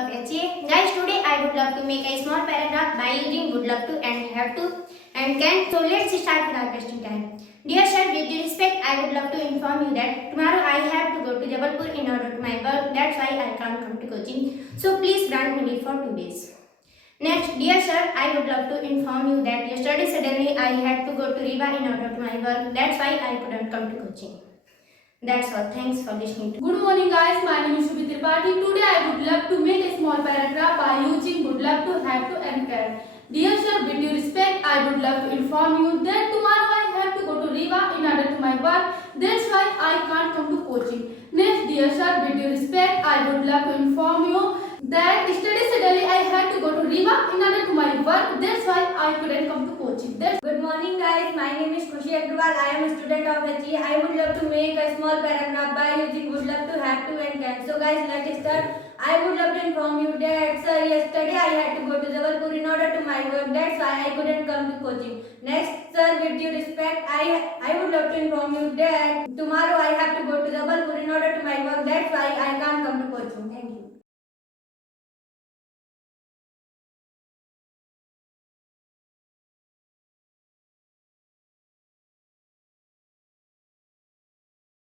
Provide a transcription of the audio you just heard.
of HA. Guys, today I would love to make a small paragraph by using would love to and have to and can. So let's start without wasting time. Dear sir, with due respect, I would love to inform you that tomorrow I have to go to Jabalpur in order to my work. That's why I can't come to coaching. So please grant me leave for 2 days. Next, dear sir, I would love to inform you that yesterday suddenly I had to go to Riva in order to my work. That's why I couldn't come to coaching. That's all. Thanks for listening to. Good morning guys, my name is Shubhi Tripathi. Today I would love to make a small paragraph by using would love to, have to and can. Dear sir, with due respect, I would love to inform you that tomorrow I have to go to Riva in order to my work. That's why I can't come to coaching. Next, dear sir, with due respect, I would love to inform you that yesterday suddenly I had to go to Riva in order to my work. That's why I couldn't come to coaching. Good morning guys, my name is Khushi Agrawal. I am a student of HE. I would love to make a small paragraph by using would love to, have to and can. So guys, let's start. I would love to inform you that sir, yesterday I had to go to Jabalpur in order to my work. That's why I couldn't come to coaching. Next, sir, with due respect, I would love to inform you that tomorrow I have to go to Jabalpur in order to my work. That's why I can't come to coaching.